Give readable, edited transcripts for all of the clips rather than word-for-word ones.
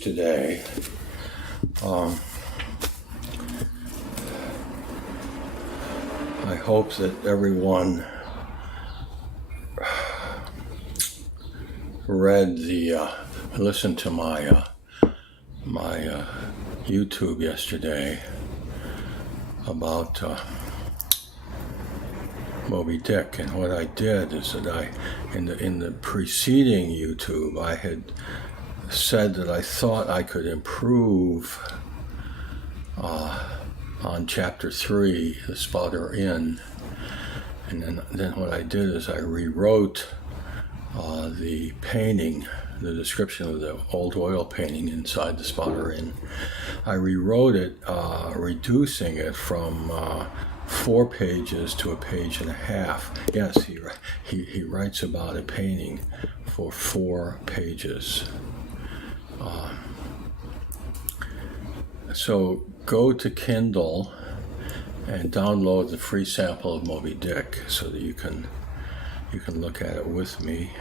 today. I hope that everyone listened to my YouTube yesterday about Moby Dick, and what I did is that in the preceding YouTube, I had said that I thought I could improve on Chapter 3, The Spotter Inn, and then what I did is I rewrote the painting, the description of the old oil painting inside the Spotter Inn. I rewrote it, reducing it from 4 pages to 1.5 pages. Yes, he writes about a painting for 4 pages. So go to Kindle and download the free sample of Moby Dick so that you can look at it with me,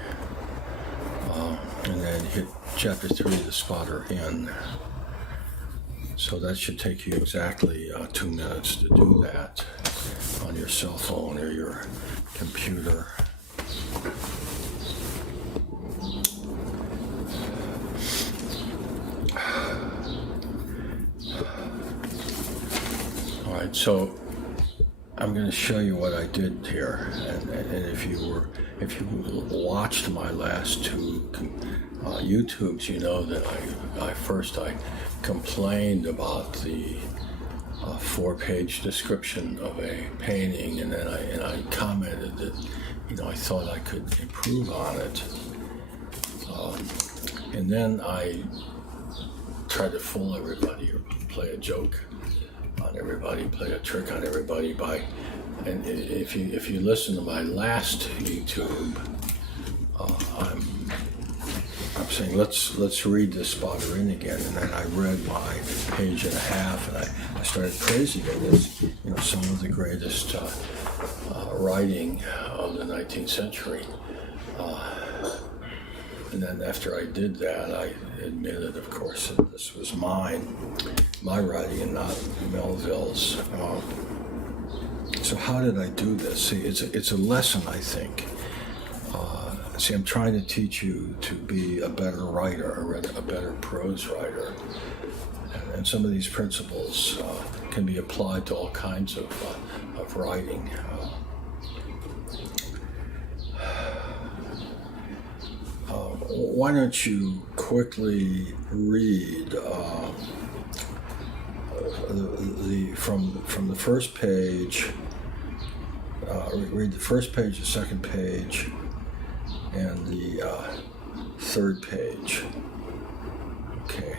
and then hit Chapter 3, The Spotter Inn. So that should take you exactly 2 minutes to do that on your cell phone or your computer. All right, so I'm going to show you what I did here, and if you watched my last 2 YouTubes, you know that I complained about the 4-page description of a painting, and then I commented that I thought I could improve on it, and then I tried to fool everybody or play a joke on everybody, play a trick on everybody and if you listen to my last YouTube, I'm saying let's read the Spotter Inn again, and then I read my 1.5 pages, and I started praising it as some of the greatest writing of the 19th century. And then after I did that, I admitted, of course, that this was my writing and not Melville's. So how did I do this? See, it's a lesson, I think. I'm trying to teach you to be a better writer, a better prose writer. And some of these principles can be applied to all kinds of writing. Why don't you quickly read from the first page, read the first page, the second page, and the 3rd page. Okay.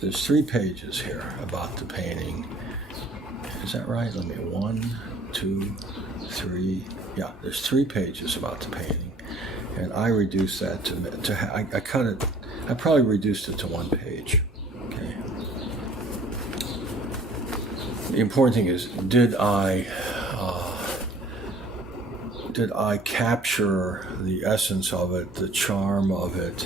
There's 3 pages here about the painting. Is that right? 1, 2, 3. Yeah, there's 3 pages about the painting, and I reduced that I cut it. I probably reduced it to 1 page. Okay. The important thing is, did I capture the essence of it, the charm of it?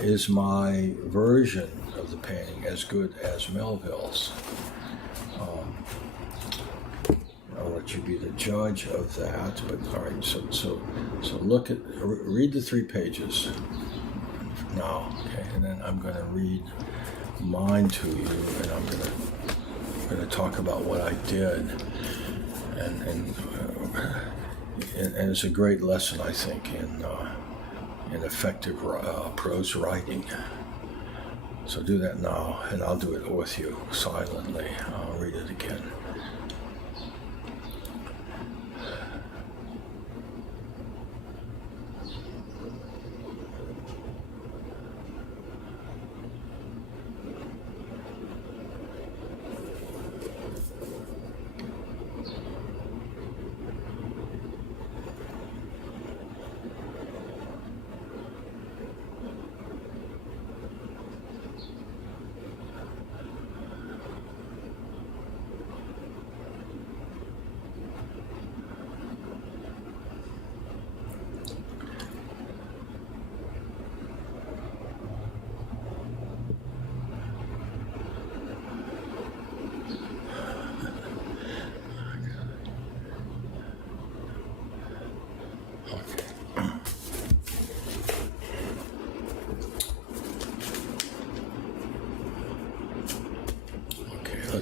Is my version of the painting as good as Melville's? I'll let you be the judge of that. But all right, so read the 3 pages now, okay? And then I'm going to read mine to you, and I'm going to talk about what I did, and it's a great lesson, I think, in effective prose writing. So do that now, and I'll do it with you silently. I'll read it again.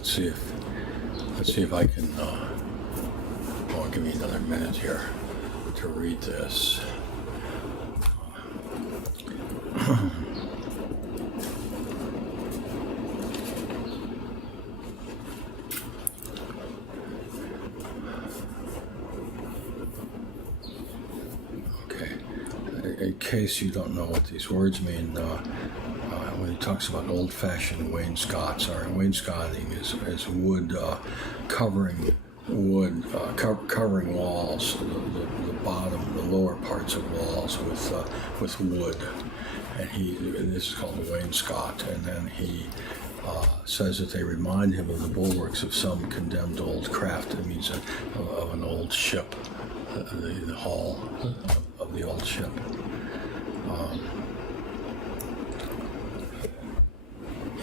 let's see if I can. I'll give me another minute here to read this. In case you don't know what these words mean, when he talks about old-fashioned wainscots, wainscoting is wood covering walls, the bottom, the lower parts of walls with wood, and this is called a wainscot. And then he says that they remind him of the bulwarks of some condemned old craft. It means of an old ship, the hull of the old ship.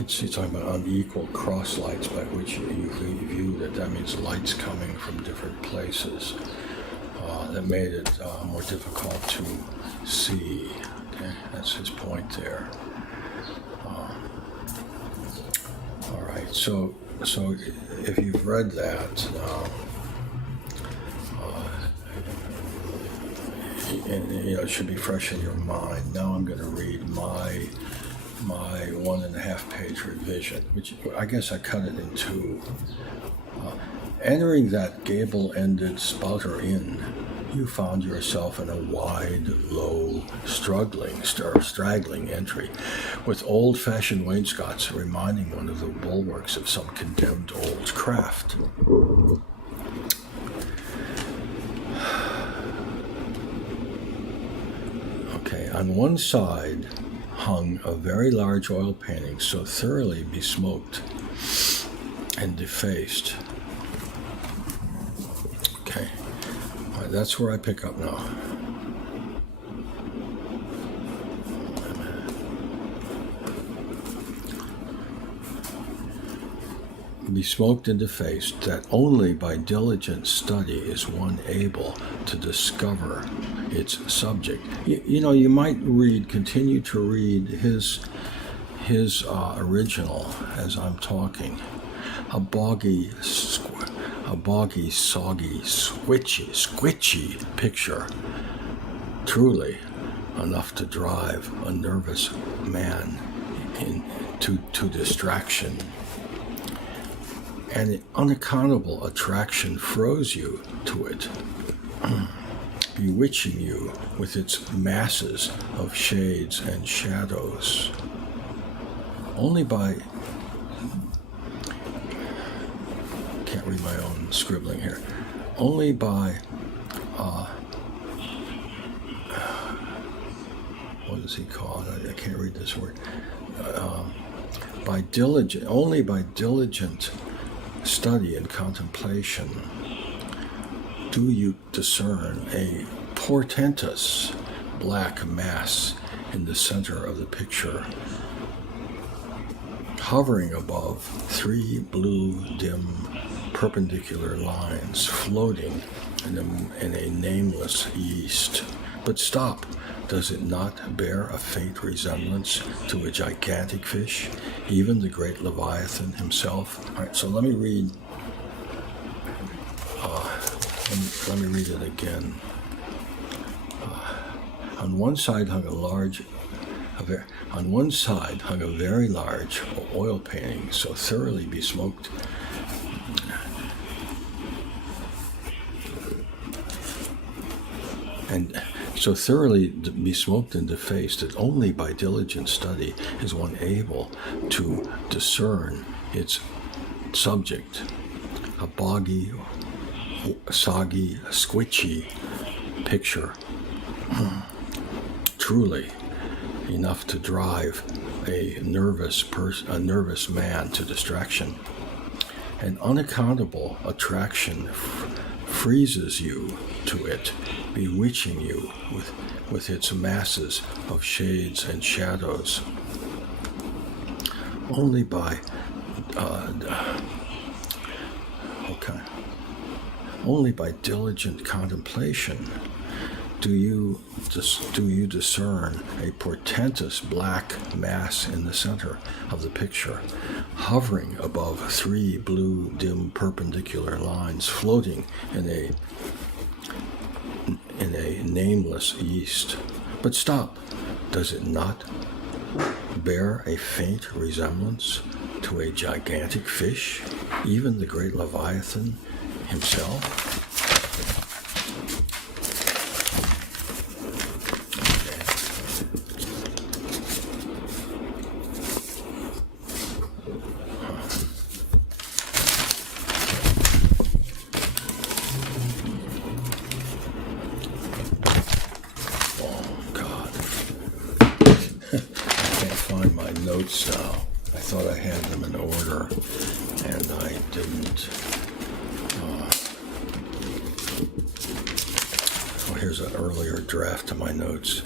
It's talking about unequal cross lights by which you view that means lights coming from different places. That made it more difficult to see. Okay, that's his point there. All right, so if you've read that, and it should be fresh in your mind. Now I'm going to read my 1.5 page revision, which I guess I cut it in two. Entering that gable-ended spouter inn, you found yourself in a wide, low, straggling entry, with old-fashioned wainscots reminding one of the bulwarks of some condemned old craft. Okay, on one side hung a very large oil painting so thoroughly besmoked and defaced. Okay, all right, that's where I pick up now. Besmoked and defaced, that only by diligent study is one able to discover its subject. You might continue to read his original as I'm talking. A boggy, soggy, squitchy picture, truly enough to drive a nervous man to distraction. And an unaccountable attraction froze you to it, bewitching you with its masses of shades and shadows. Only by... can't read my own scribbling here. Only by... what does he call it? I can't read this word. Only by diligent study and contemplation do you discern a portentous black mass in the center of the picture, hovering above 3 blue, dim, perpendicular lines, floating in a nameless east. But stop, does it not bear a faint resemblance to a gigantic fish, even the great Leviathan himself? All right, so let me read. Let me read it again. On one side hung a very large oil painting, so thoroughly besmoked and defaced that only by diligent study is one able to discern its subject. A boggy, soggy, squitchy picture, truly enough to drive a nervous man to distraction. An unaccountable attraction freezes you to it, bewitching you with its masses of shades and shadows. Only by diligent contemplation do you discern a portentous black mass in the center of the picture, hovering above 3 blue dim perpendicular lines floating in a nameless east? But stop, does it not bear a faint resemblance to a gigantic fish, even the great Leviathan himself? Notes now. I thought I had them in order, and I didn't. Here's an earlier draft of my notes.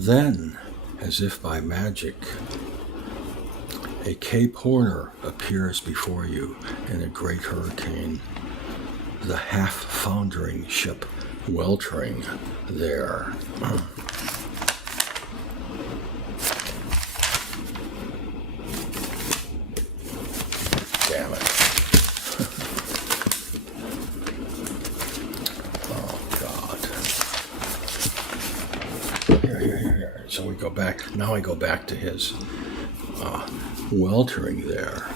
Then, as if by magic, a Cape Horner appears before you in a great hurricane, the half-foundering ship weltering there. Damn it. So we go back, now I go back to his weltering there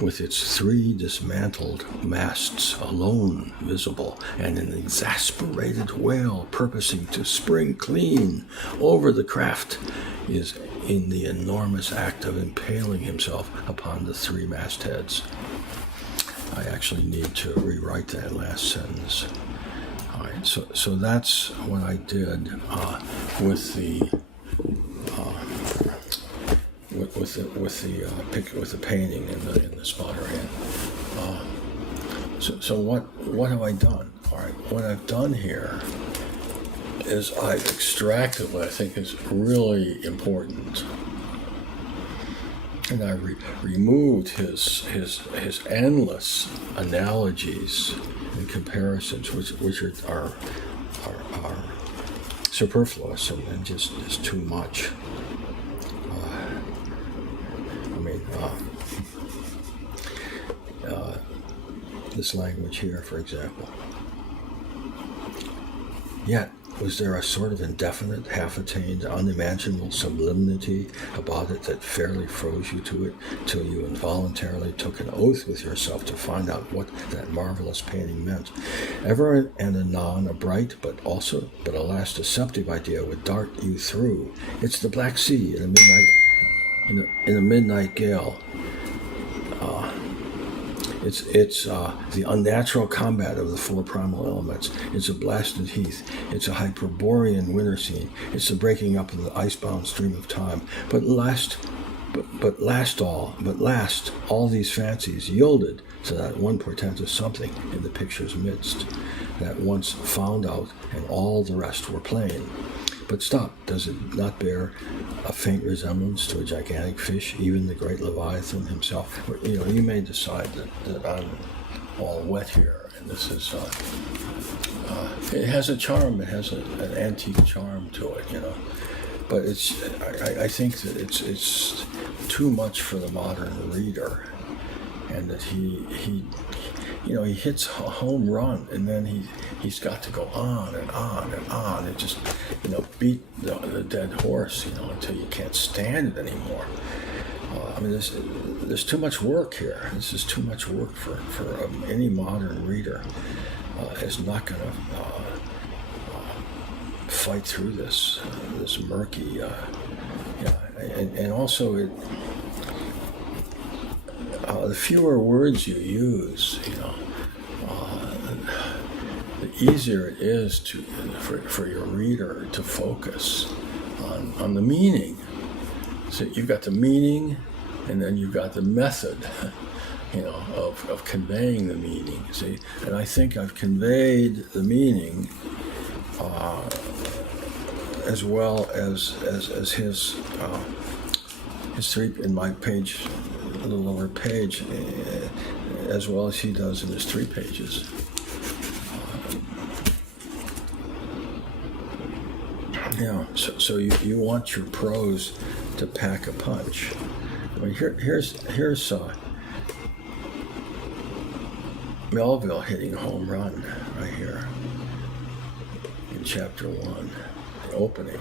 with its 3 dismantled masts alone visible, and an exasperated whale purposing to spring clean over the craft is in the enormous act of impaling himself upon the 3 mastheads. I actually need to rewrite that last sentence. All right, so that's what I did with the painting in the spotter hand. So what have I done? All right, what I've done here is I've extracted what I think is really important, and I removed his endless analogies and comparisons, which are superfluous and just is too much. This language here, for example. Yet, was there a sort of indefinite, half-attained, unimaginable sublimity about it that fairly froze you to it, till you involuntarily took an oath with yourself to find out what that marvelous painting meant? Ever and anon, a bright, but alas, deceptive idea would dart you through. It's the Black Sea in a midnight gale. It's the unnatural combat of the 4 primal elements. It's a blasted heath. It's a Hyperborean winter scene. It's the breaking up of the icebound stream of time. But last, all these fancies yielded to that one portentous something in the picture's midst, that once found out, and all the rest were plain. But stop, does it not bear a faint resemblance to a gigantic fish, even the great Leviathan himself? You may decide that I'm all wet here, and this is, it has a charm, it has an antique charm to it, But I think that it's too much for the modern reader, and that he hits a home run, and then he's got to go on and on and on, and just, beat the dead horse, until you can't stand it anymore. There's too much work here. This is too much work for any modern reader. Is not going to fight through this murky, and also the fewer words you use, the easier it is for your reader to focus on the meaning. So you've got the meaning, and then you've got the method, of conveying the meaning. See, and I think I've conveyed the meaning as well as his three in my page, a little over page, as well as he does in his 3 pages. So you want your prose to pack a punch. I mean, here's Melville hitting a home run right here in chapter 1, the opening.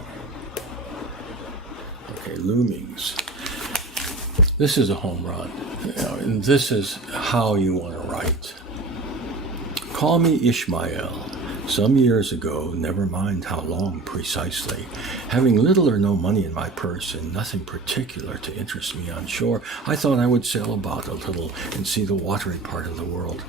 Okay, loomings. This is a home run, and this is how you want to write. Call me Ishmael. Some years ago, never mind how long precisely, having little or no money in my purse and nothing particular to interest me on shore, I thought I would sail about a little and see the watery part of the world.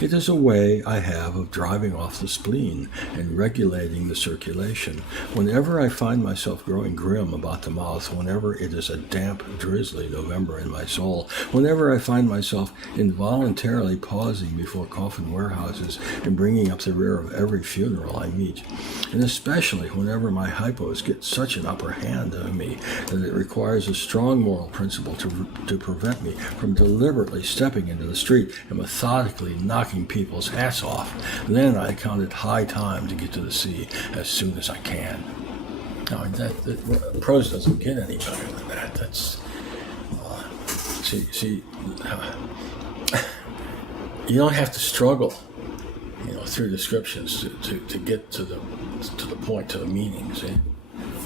It is a way I have of driving off the spleen and regulating the circulation. Whenever I find myself growing grim about the mouth, whenever it is a damp, drizzly November in my soul, whenever I find myself involuntarily pausing before coffin warehouses and bringing up the rear of every funeral I meet, and especially whenever my hypos get such an upper hand of me that it requires a strong moral principle to prevent me from deliberately stepping into the street and methodically knocking people's hats off, then I count it high time to get to the sea as soon as I can. Now, prose doesn't get any better than that. That's you don't have to struggle, through descriptions to get to the point, to the meaning. See,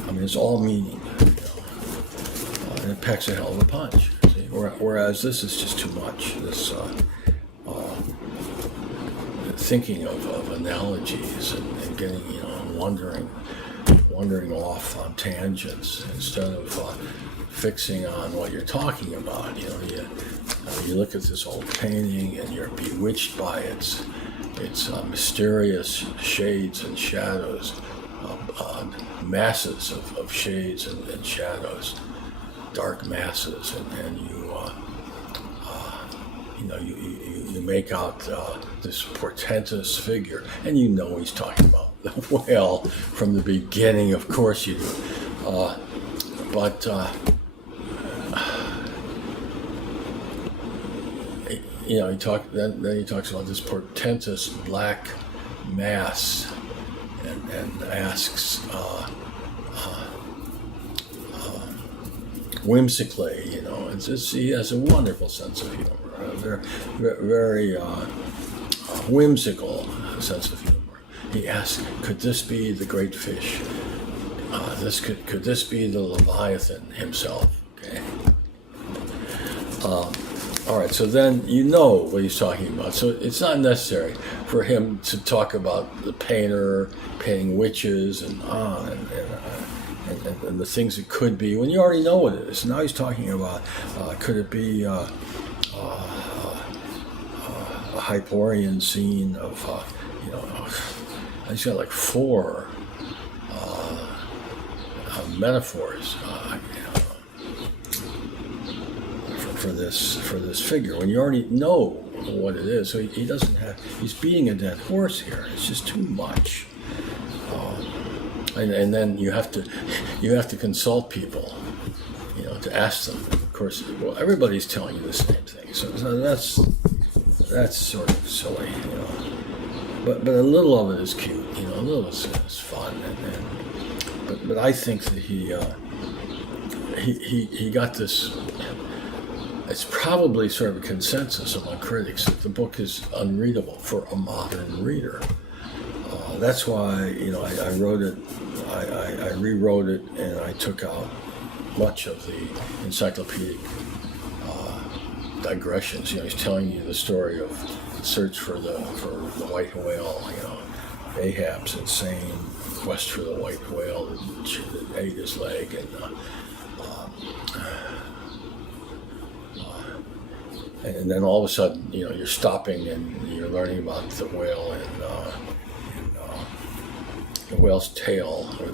I mean, it's all meaning, and it packs a hell of a punch. See, whereas this is just too much. This thinking of analogies and getting, wandering off on tangents instead of fixing on what you're talking about. You look at this old painting and you're bewitched by its mysterious shades and shadows, masses of shades and shadows, dark masses, and you make out this portentous figure, and he's talking about the whale from the beginning. Of course you do, but he talks about this portentous black mass, and asks whimsically, he has a wonderful sense of humor, a very whimsical sense of humor. He asks, could this be the great fish? Could this be the Leviathan himself? Okay. All right, so then what he's talking about. So it's not necessary for him to talk about the painter painting witches and and the things it could be, when you already know what it is. Now he's talking about, could it be a Hyperion scene of, he's got like 4 metaphors for this figure, when you already know what it is. So he doesn't have, he's beating a dead horse here. It's just too much. And then you have to consult people, to ask them. Of course, well, everybody's telling you the same thing, so that's sort of silly, But a little of it is cute, a little is fun, but I think that he got this. It's probably sort of a consensus among critics that the book is unreadable for a modern reader. That's why, I wrote it, I rewrote it, and I took out much of the encyclopedic digressions. He's telling you the story of the search for the white whale, Ahab's insane quest for the white whale that ate his leg, and then all of a sudden, you're stopping and you're learning about the whale and the whale's tail, or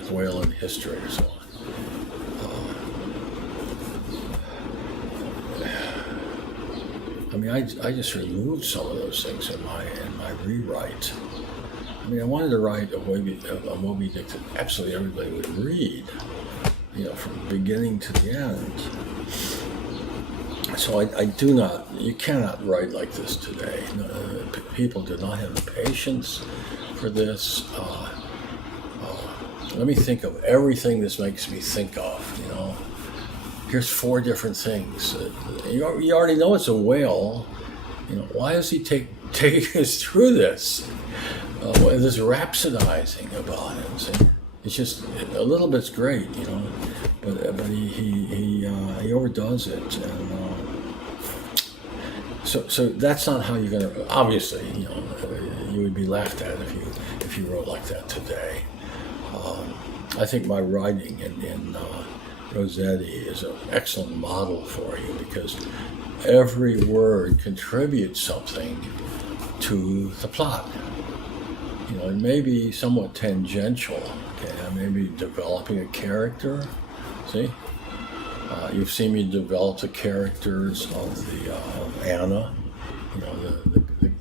the whale in history, or so on. I mean, I just removed some of those things in my rewrite. I mean, I wanted to write a Moby Dick that absolutely everybody would read, from the beginning to the end. So I do not, you cannot write like this today. People do not have the patience for this. Let me think of everything this makes me think of, Here's 4 different things. You already know it's a whale. Why does he take us through this? This rhapsodizing about it. See? It's just a little bit's great, but he overdoes it, and so that's not how you're gonna. Obviously, you would be laughed at if you wrote like that today. I think my writing in Rossetti is an excellent model for you because every word contributes something to the plot. It may be somewhat tangential. Okay, I may be developing a character. See, you've seen me develop the characters of Anna.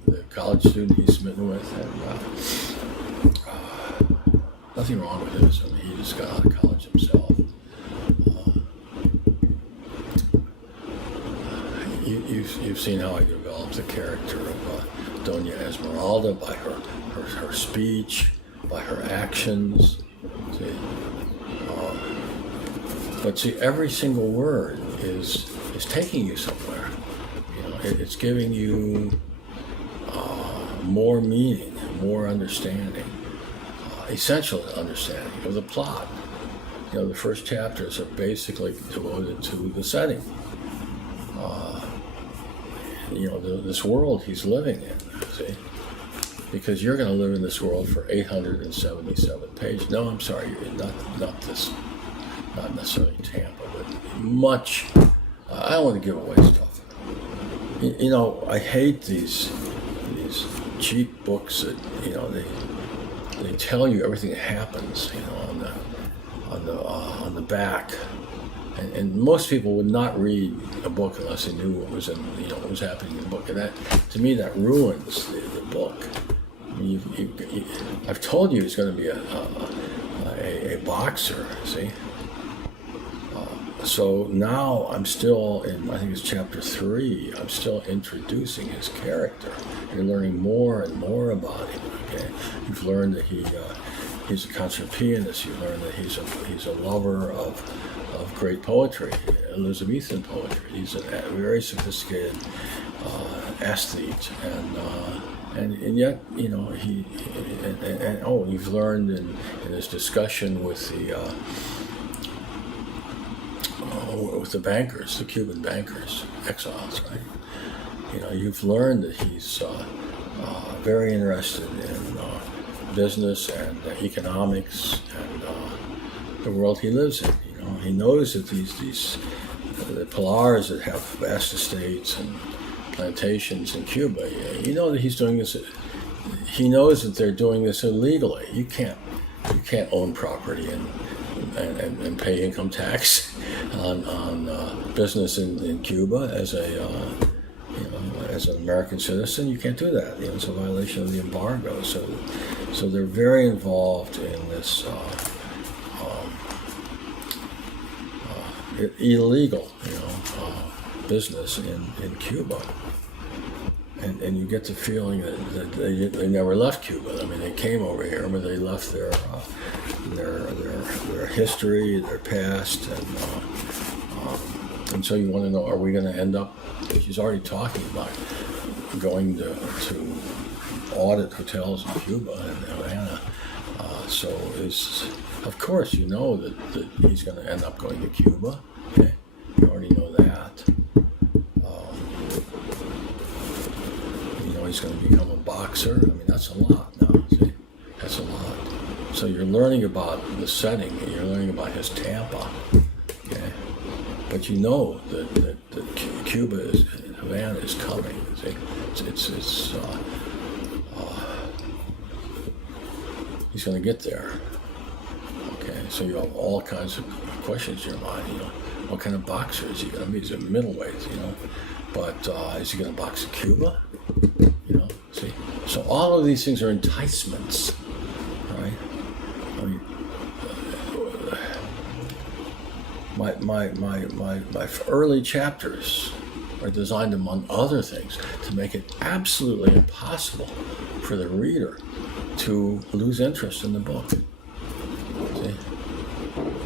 The college student he's smitten with, and nothing wrong with this. I mean, he just got out of college himself. You've seen how I developed the character of Doña Esmeralda by her speech, by her actions. See, but see, every single word is taking you somewhere. It's giving you more meaning, more understanding, essential understanding of the plot. The first chapters are basically devoted to the setting. This world he's living in, see? Because you're going to live in this world for 877 pages. No, I'm sorry, not this, not necessarily Tampa, but much. I don't want to give away stuff. I hate these cheap books that they tell you everything that happens, on the back. And most people would not read a book unless they knew what was what was happening in the book. And that, to me, that ruins the book. I mean, I've told you he's going to be a boxer, see? So now I'm still in, I think it's chapter 3, I'm still introducing his character. You're learning more and more about him, okay? You've learned that he's a concert pianist. You learn that he's a lover of great poetry, Elizabethan poetry. He's a very sophisticated aesthete, and yet you've learned in his discussion with the bankers, the Cuban bankers, exiles, right? You've learned that he's very interested in business and economics and the world he lives in. He knows that the Pilars that have vast estates and plantations in Cuba, that he's doing this. He knows that they're doing this illegally. You can't own property and pay income tax on business in Cuba as an American citizen. You can't do that. It's a violation of the embargo. So they're very involved in this illegal, business in Cuba. And you get the feeling that they never left Cuba. I mean, they came over here, but they left their history, their past, and so you want to know: are we going to end up? She's already talking about going to audit hotels in Cuba and Havana. Of course, that he's going to end up going to Cuba. Okay, you already know that. He's going to become a boxer. I mean, that's a lot now. See? That's a lot. So you're learning about the setting. You're learning about his Tampa. Okay, but that Cuba Havana is coming. See? He's going to get there. Okay, so you have all kinds of questions in your mind. What kind of boxer is he going to be? He's a middleweight. But is he going to box a Cuba? See? So all of these things are enticements, right? I mean, my early chapters are designed, among other things, to make it absolutely impossible for the reader to lose interest in the book. See?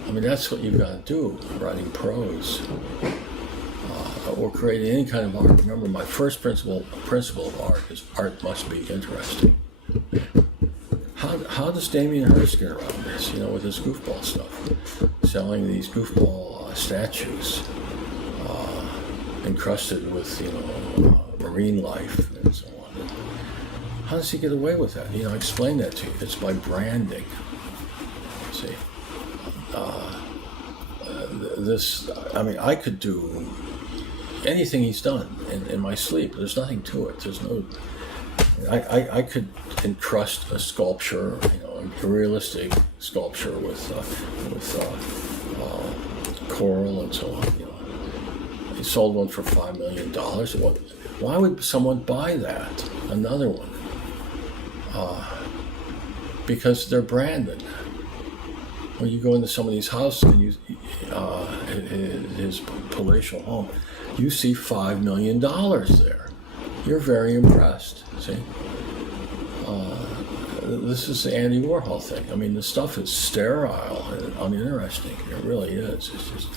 I mean, that's what you've got to do, writing prose. Or creating any kind of art. Remember, my first principle of art is art must be interesting. How does Damien Hirst get around this? With his goofball stuff, selling these goofball statues encrusted with marine life and so on. How does he get away with that? Explain that to you. It's by branding. See, I could do anything he's done in my sleep. There's nothing to it. There's no. I could encrust a sculpture, a realistic sculpture with coral and so on. He sold one for $5 million. Why would someone buy that? Another one? Because they're branded. When you go into somebody's house and his palatial home, you see $5 million there. You're very impressed. See, this is the Andy Warhol thing. I mean, the stuff is sterile and uninteresting. It really is. It's just.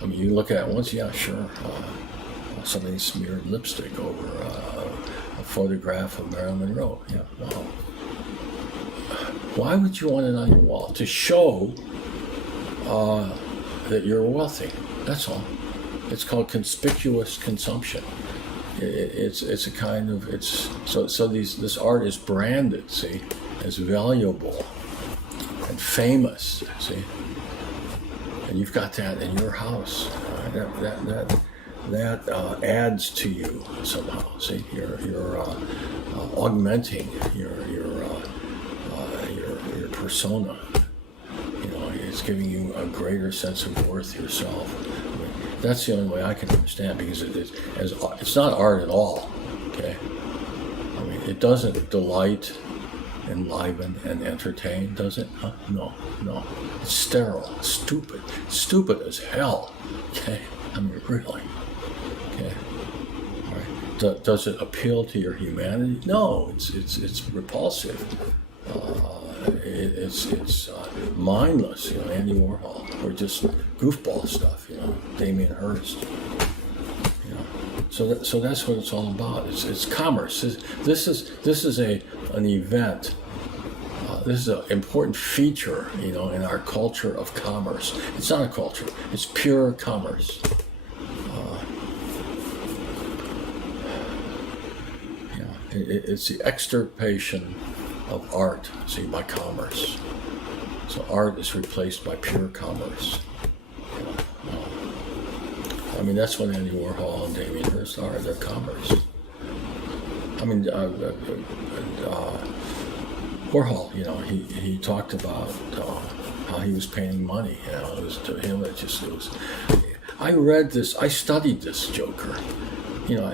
I mean, you look at it once, yeah, sure. Somebody smeared lipstick over a photograph of Marilyn Monroe. Yeah, wow. Why would you want it on your wall? To show that you're wealthy. That's all. It's called conspicuous consumption. It's a kind of this art is branded, see, as valuable and famous, see, and you've got that in your house. That adds to you somehow. See, you're augmenting your persona. It's giving you a greater sense of worth yourself. That's the only way I can understand, because it's not art at all. Okay, I mean, it doesn't delight, enliven, and entertain, does it? Huh? No. It's sterile, stupid as hell. Okay, I mean, really. Okay, all right. Does it appeal to your humanity? No, it's repulsive. It's mindless, Andy Warhol, or just goofball stuff, Damien Hirst, So that's what it's all about. It's commerce. This is an event. This is an important feature, in our culture of commerce. It's not a culture. It's pure commerce. It's the extirpation of art, see, by commerce. So art is replaced by pure commerce. I mean, that's what Andy Warhol and Damien Hirst are. They're commerce. I mean, Warhol, he talked about how he was painting money. It was to him. It was. I read this. I studied this Joker.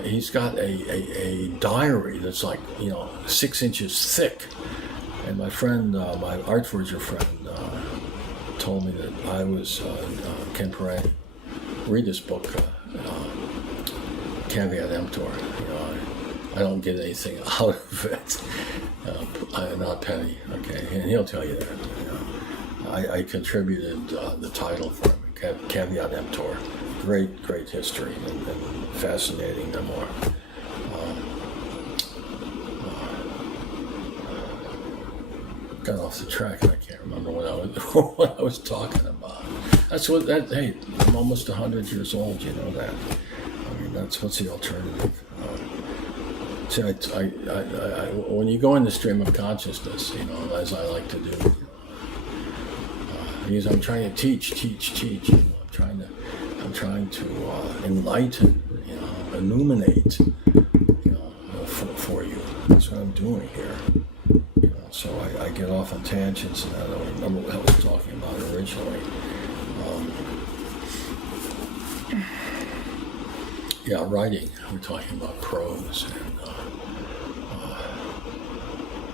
He's got a diary that's like 6 inches thick. And my friend, my art forger friend, told me that I was Ken Perret. Read this book, Caveat Emptor. I don't get anything out of it, not a penny. Okay, and he'll tell you that. I contributed the title for him, Caveat Emptor. Great history and fascinating memoir. Got off the track, and I can't remember what I was talking about. Hey, I'm almost 100 years old. You know that. I mean, what's the alternative? See, when you go in the stream of consciousness, as I like to do, because I'm trying to teach. I'm trying to enlighten, illuminate, for you. That's what I'm doing here. So I get off on tangents, and I don't remember what I was talking about originally. yeah, writing. We're talking about prose,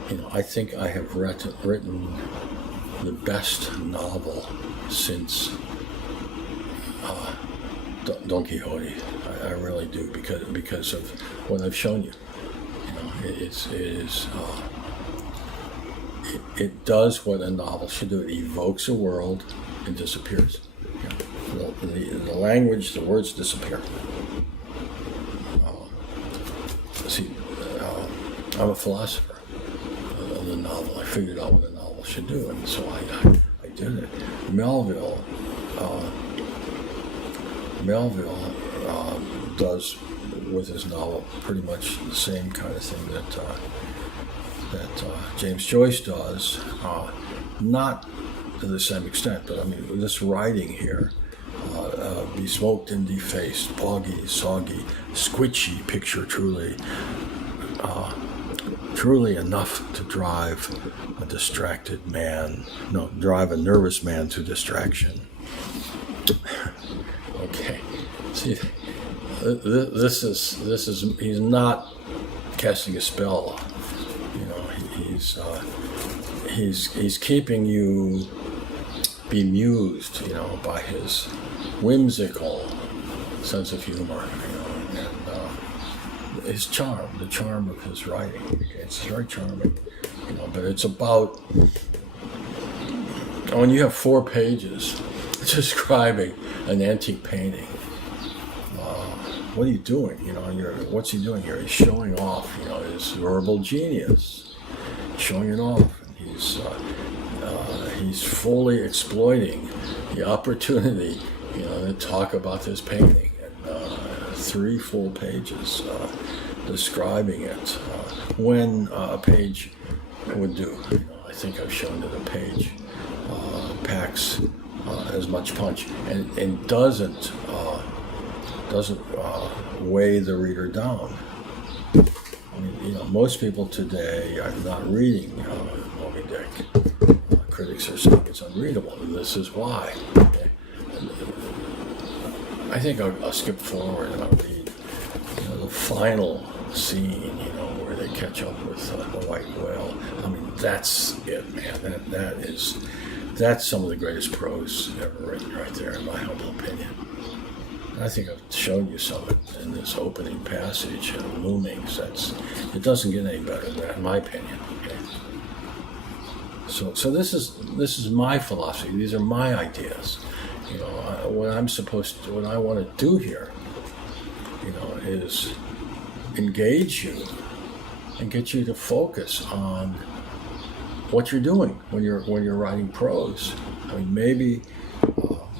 and I think I have written the best novel since Don Quixote. I really do, because of what I've shown you. It does what a novel should do. It evokes a world and disappears. The language, the words disappear. I'm a philosopher of the novel. I figured out what a novel should do, and so I did it. Melville does with his novel pretty much the same kind of thing that James Joyce does, not to the same extent, but I mean, this writing here, besmoked and defaced, boggy, soggy, squitchy picture, truly enough to drive drive a nervous man to distraction. Okay, see, this is he's not casting a spell. He's keeping you bemused, by his whimsical sense of humor, and his charm, the charm of his writing. It's very charming, but it's about, when you have 4 pages describing an antique painting, what are you doing? What's he doing here? He's showing off, his verbal genius, showing it off. And he's fully exploiting the opportunity, to talk about this painting, and 3 full pages describing it, when a page would do. I think I've shown that a page packs as much punch and doesn't weigh the reader down. Most people today are not reading Moby Dick. Critics are saying it's unreadable, and this is why. Okay? I think I'll skip forward and I'll read the final scene, where they catch up with the white whale. I mean, that's it, man. That's some of the greatest prose ever written right there, in my humble opinion. I think I've shown you some of it in this opening passage, Loomings. It doesn't get any better than that, in my opinion. Okay? So this is my philosophy. These are my ideas. What I want to do here, is engage you and get you to focus on what you're doing when you're writing prose. I mean, maybe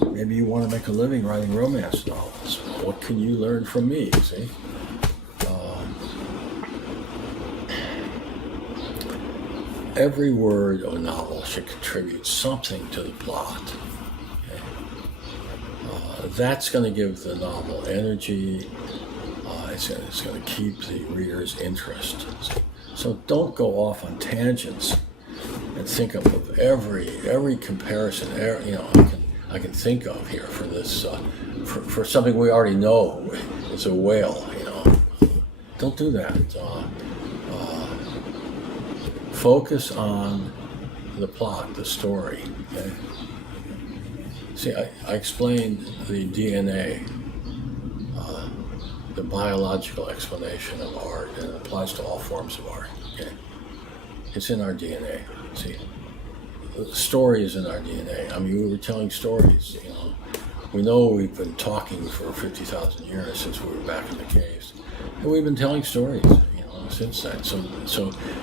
you want to make a living writing romance novels. What can you learn from me? See, every word of a novel should contribute something to the plot. Okay? That's going to give the novel energy. It's going to keep the reader's interest. So don't go off on tangents and think of every comparison. I can think of here for this, for something we already know. It's a whale. Don't do that. Focus on the plot, the story. Okay? See, I explained the DNA, the biological explanation of art, and it applies to all forms of art. Okay? It's in our DNA. See, the story is in our DNA. I mean, we were telling stories. We know we've been talking for 50,000 years since we were back in the caves, and we've been telling stories, since then. So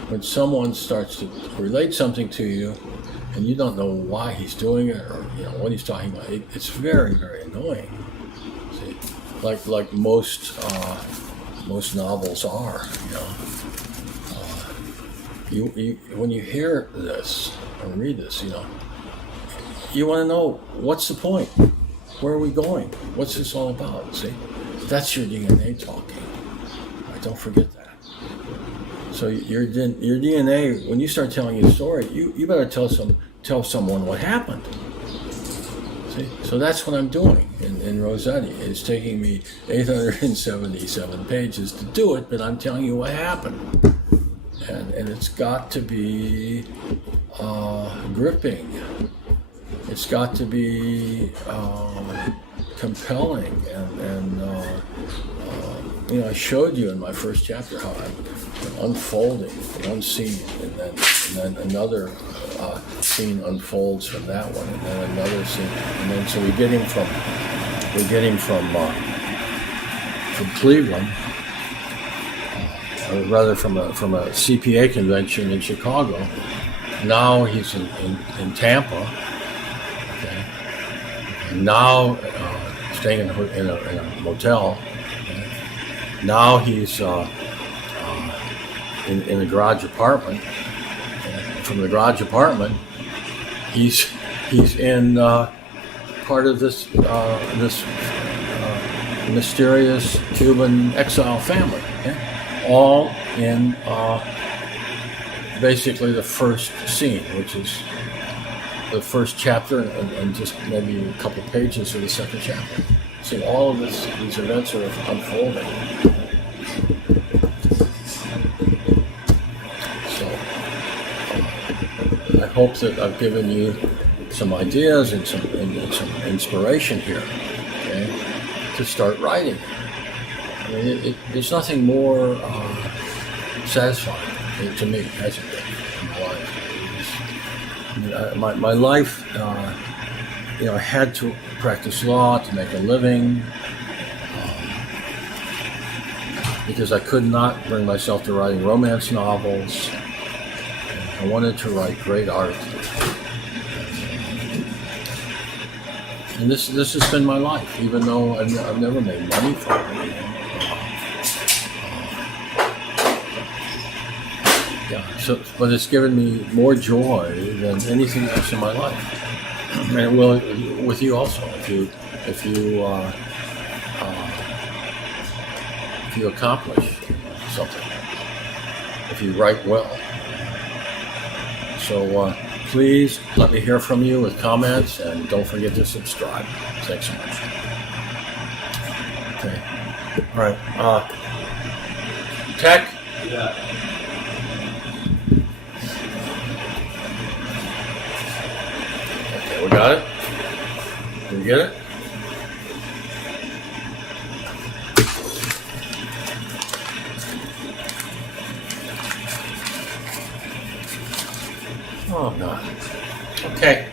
when someone starts to relate something to you, and you don't know why he's doing it or what he's talking about, it's very, very annoying. See, like most novels are. When you hear this or read this, you want to know, what's the point? Where are we going? What's this all about? See, that's your DNA talking. Don't forget that. So your DNA, when you start telling your story, you better tell someone what happened. See, so that's what I'm doing. in Rossetti. It's taking me 877 pages to do it, but I'm telling you what happened. And it's got to be gripping. It's got to be compelling. And I showed you in my first chapter how I'm unfolding one scene, and then another scene unfolds from that one, and then another scene, and then so we're getting from Cleveland, or rather from a CPA convention in Chicago. Now he's in Tampa. Okay, and now staying in a motel. Okay? Now he's in a garage apartment. From the garage apartment, he's in part of this mysterious Cuban exile family. Okay? All in basically the first scene, which is the first chapter, and just maybe a couple pages of the second chapter. So all of these events are unfolding. I hope that I've given you some ideas and some inspiration here, okay, to start writing. I mean, there's nothing more satisfying to me, hasn't been, in my life. My life, I had to practice law to make a living, because I could not bring myself to writing romance novels. I wanted to write great art, and this has been my life, even though I've never made money from it. But it's given me more joy than anything else in my life, and it will with you also if you accomplish something, if you write well. So please let me hear from you with comments, and don't forget to subscribe. Thanks so much. Okay. All right. Tech? Yeah. Okay, we got it? Did you get it? Oh, God. Okay.